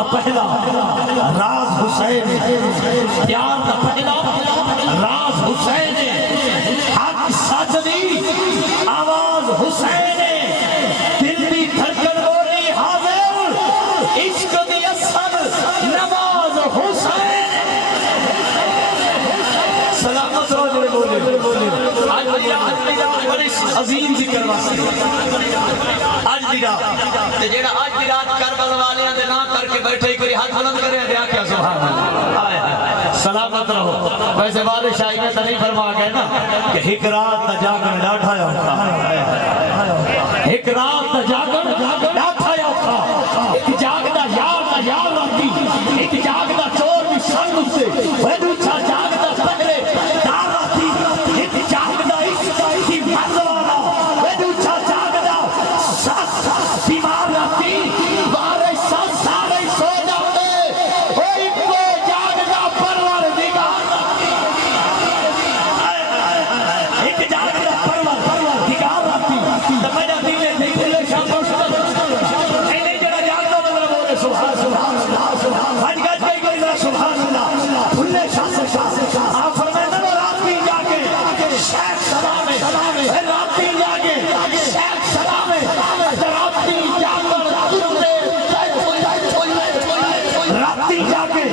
دا پہلا راز حسین پیار دا پہلا راز حسین حق ساجدی آواز حسین دل دی دھڑکن بولی حاضر عشق دی اثر نواز حسین سلامت رو جڑے بولے آج بڑی عظیم ذکر واسطے آج دی رات جیڑا آج دی رات کربلا والیاں دے نام کر کے بیٹھے کوئی ہاتھ بلند کرے دیا کیا سبحان اللہ سلامت رہو ویسے والد شاہی میں تو نہیں فرما گئے نا کہ ایک رات تا جاگن ڈاٹھایا ہوتا ایک رات تا جاگن ڈاٹھایا ہوتا ایک جاگدہ یار رہتی ایک جاگدہ چور بھی سنگ اس سے ویدو چھا جاگدہ پگلے دار رہتی ایک جاگدہ اس کی مروانا ویدو چھا جاگدہ ساتھ بیمار رہتی بارے سارے سو جاؤں وہی کو جاگدہ پرور دگار ایک جاگدہ پرور دگار رہتی تمہارا دلے دیکھلے شاپر نہیں جڑا جاگدہ مطلب ہوگے سبحان اللہ بھج گج گئی گئی ذرا سبحان اللہ بھلے شاہ سے آپ فرمائے نا رات بھی جاگے شیخ سلامے رات بھی جاگے شیخ سلامے رات بھی جاگے رات بھی جاگے